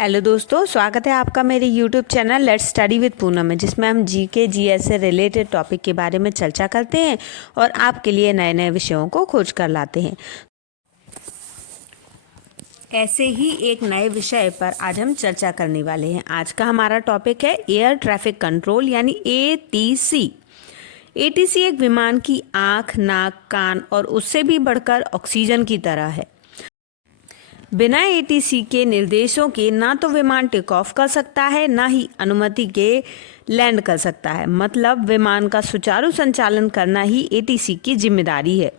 Hello दोस्तों, स्वागत है आपका मेरे YouTube channel let's study with Poonam में, जिसमें हम जीके जीएस से रिलेटेड टॉपिक के बारे में चर्चा करते हैं और आपके लिए नए नए विषयों को खोज कर लाते हैं। ऐसे ही एक नए विषय पर आज हम चर्चा करने वाले हैं। आज का हमारा टॉपिक है एयर ट्रैफिक कंट्रोल यानी एटीसी। एटीसी एक विमान की आँख, नाक, कान और उससे भी बढ़कर ऑक्सीजन की तरह है। बिना एटीसी के निर्देशों के ना तो विमान टेक ऑफ कर सकता है, ना ही अनुमति के लैंड कर सकता है। मतलब विमान का सुचारू संचालन करना ही एटीसी की जिम्मेदारी है।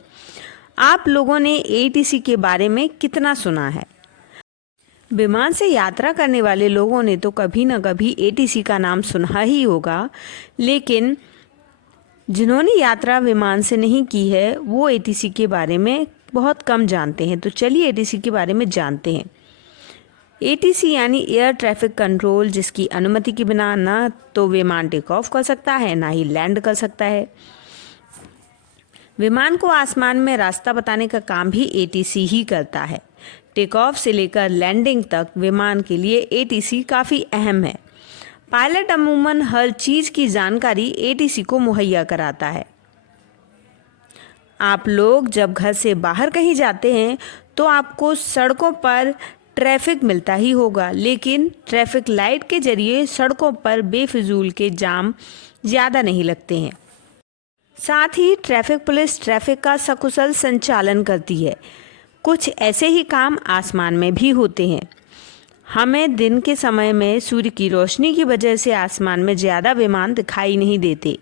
आप लोगों ने एटीसी के बारे में कितना सुना है? विमान से यात्रा करने वाले लोगों ने तो कभी न कभी एटीसी का नाम सुना ही होगा, लेकिन जिन्होंने यात्रा विमान से नहीं की है वो एटीसी के बारे में बहुत कम जानते हैं। तो चलिए एटीसी के बारे में जानते हैं। एटीसी यानी एयर ट्रैफिक कंट्रोल, जिसकी अनुमति के बिना ना तो विमान टेक ऑफ कर सकता है, ना ही लैंड कर सकता है। विमान को आसमान में रास्ता बताने का काम भी एटीसी ही करता है। टेक ऑफ से लेकर लैंडिंग तक विमान के लिए एटीसी काफ़ी अहम है। पायलट अमूमन हर चीज़ की जानकारी एटीसी को मुहैया कराता है। आप लोग जब घर से बाहर कहीं जाते हैं तो आपको सड़कों पर ट्रैफिक मिलता ही होगा, लेकिन ट्रैफिक लाइट के जरिए सड़कों पर बेफिजूल के जाम ज़्यादा नहीं लगते हैं। साथ ही ट्रैफिक पुलिस ट्रैफिक का सकुशल संचालन करती है। कुछ ऐसे ही काम आसमान में भी होते हैं। हमें दिन के समय में सूर्य की रोशनी की वजह से आसमान में ज़्यादा विमान दिखाई नहीं देते,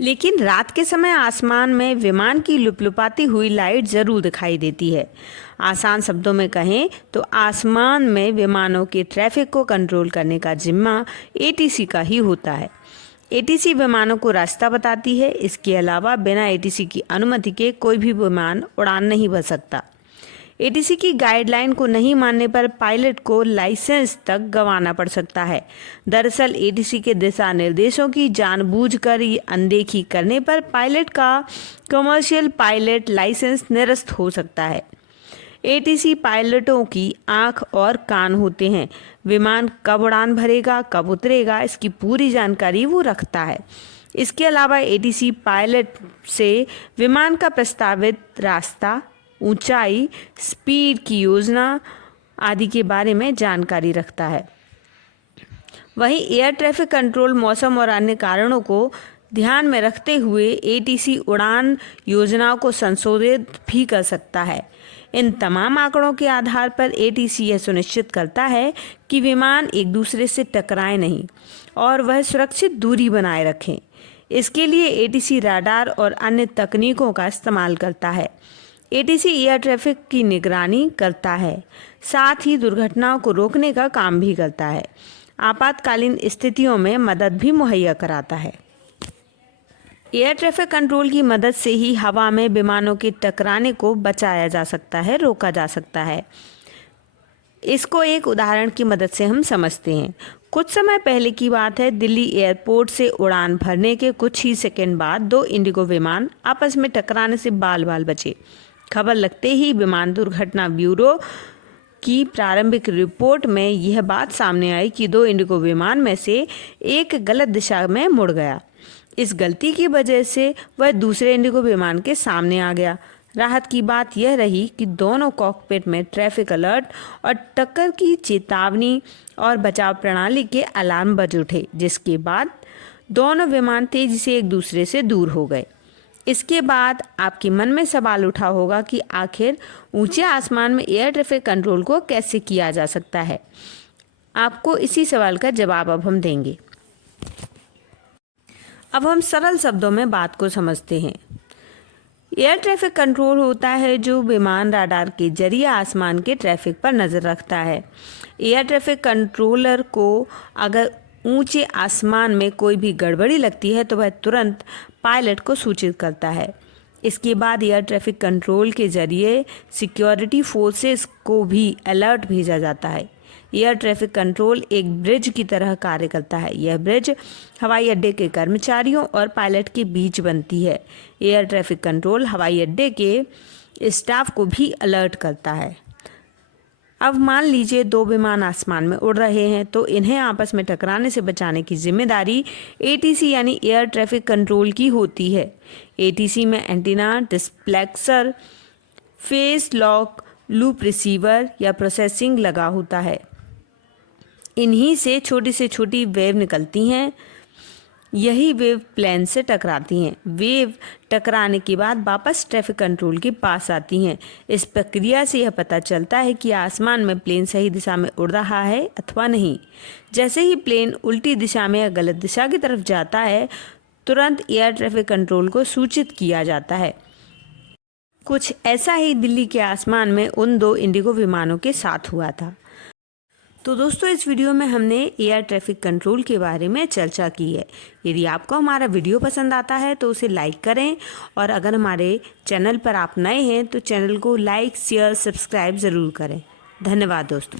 लेकिन रात के समय आसमान में विमान की लुपलुपाती हुई लाइट ज़रूर दिखाई देती है। आसान शब्दों में कहें तो आसमान में विमानों के ट्रैफिक को कंट्रोल करने का जिम्मा एटीसी का ही होता है। एटीसी विमानों को रास्ता बताती है। इसके अलावा बिना एटीसी की अनुमति के कोई भी विमान उड़ान नहीं भर सकता। एटीसी की गाइडलाइन को नहीं मानने पर पायलट को लाइसेंस तक गंवाना पड़ सकता है। दरअसल एटीसी के दिशा निर्देशों की जानबूझकर अनदेखी करने पर पायलट का कमर्शियल पायलट लाइसेंस निरस्त हो सकता है। एटीसी पायलटों की आंख और कान होते हैं। विमान कब उड़ान भरेगा, कब उतरेगा, इसकी पूरी जानकारी वो रखता है। इसके अलावा एटीसी पायलट से विमान का प्रस्तावित रास्ता, ऊंचाई, स्पीड की योजना आदि के बारे में जानकारी रखता है। वहीं एयर ट्रैफिक कंट्रोल मौसम और अन्य कारणों को ध्यान में रखते हुए एटीसी उड़ान योजनाओं को संशोधित भी कर सकता है। इन तमाम आंकड़ों के आधार पर एटीसी यह सुनिश्चित करता है कि विमान एक दूसरे से टकराए नहीं और वह सुरक्षित दूरी बनाए रखें। इसके लिए एटीसी राडार और अन्य तकनीकों का इस्तेमाल करता है। एटीसी एयर ट्रैफिक की निगरानी करता है, साथ ही दुर्घटनाओं को रोकने का काम भी करता है। आपातकालीन स्थितियों में मदद भी मुहैया कराता है। एयर ट्रैफिक कंट्रोल की मदद से ही हवा में विमानों के टकराने को बचाया जा सकता है, रोका जा सकता है। इसको एक उदाहरण की मदद से हम समझते हैं। कुछ समय पहले की बात है, दिल्ली एयरपोर्ट से उड़ान भरने के कुछ ही सेकंड बाद दो इंडिगो विमान आपस में टकराने से बाल बाल बचे। खबर लगते ही विमान दुर्घटना ब्यूरो की प्रारंभिक रिपोर्ट में यह बात सामने आई कि दो इंडिगो विमान में से एक गलत दिशा में मुड़ गया। इस गलती की वजह से वह दूसरे इंडिगो विमान के सामने आ गया। राहत की बात यह रही कि दोनों कॉकपिट में ट्रैफिक अलर्ट और टक्कर की चेतावनी और बचाव प्रणाली के अलार्म बज उठे, जिसके बाद दोनों विमान तेजी से एक दूसरे से दूर हो गए। इसके बाद आपके मन में सवाल उठा होगा कि आखिर ऊंचे आसमान में एयर ट्रैफिक कंट्रोल को कैसे किया जा सकता है। आपको इसी सवाल का जवाब अब हम देंगे। अब हम सरल शब्दों में बात को समझते हैं। एयर ट्रैफिक कंट्रोल होता है जो विमान राडार के जरिए आसमान के ट्रैफिक पर नज़र रखता है। एयर ट्रैफिक कंट्रोलर को अगर ऊंचे आसमान में कोई भी गड़बड़ी लगती है तो वह तुरंत पायलट को सूचित करता है। इसके बाद एयर ट्रैफिक कंट्रोल के जरिए सिक्योरिटी फोर्सेस को भी अलर्ट भेजा जाता है। एयर ट्रैफिक कंट्रोल एक ब्रिज की तरह कार्य करता है। यह ब्रिज हवाई अड्डे के कर्मचारियों और पायलट के बीच बनती है। एयर ट्रैफिक कंट्रोल हवाई अड्डे के स्टाफ को भी अलर्ट करता है। अब मान लीजिए दो विमान आसमान में उड़ रहे हैं, तो इन्हें आपस में टकराने से बचाने की जिम्मेदारी एटीसी यानी एयर ट्रैफिक कंट्रोल की होती है। एटीसी में antenna, diplexer, phase lock, loop receiver या प्रोसेसिंग लगा होता है। इन्हीं से छोटी वेव निकलती हैं। यही वेव प्लेन से टकराती हैं। वेव टकराने के बाद वापस ट्रैफिक कंट्रोल के पास आती हैं। इस प्रक्रिया से यह पता चलता है कि आसमान में प्लेन सही दिशा में उड़ रहा है अथवा नहीं। जैसे ही प्लेन उल्टी दिशा में या गलत दिशा की तरफ जाता है, तुरंत एयर ट्रैफिक कंट्रोल को सूचित किया जाता है। कुछ ऐसा ही दिल्ली के आसमान में उन दो इंडिगो विमानों के साथ हुआ था। तो दोस्तों, इस वीडियो में हमने एयर ट्रैफिक कंट्रोल के बारे में चर्चा की है। यदि आपको हमारा वीडियो पसंद आता है तो उसे लाइक करें, और अगर हमारे चैनल पर आप नए हैं तो चैनल को लाइक, शेयर, सब्सक्राइब ज़रूर करें। धन्यवाद दोस्तों।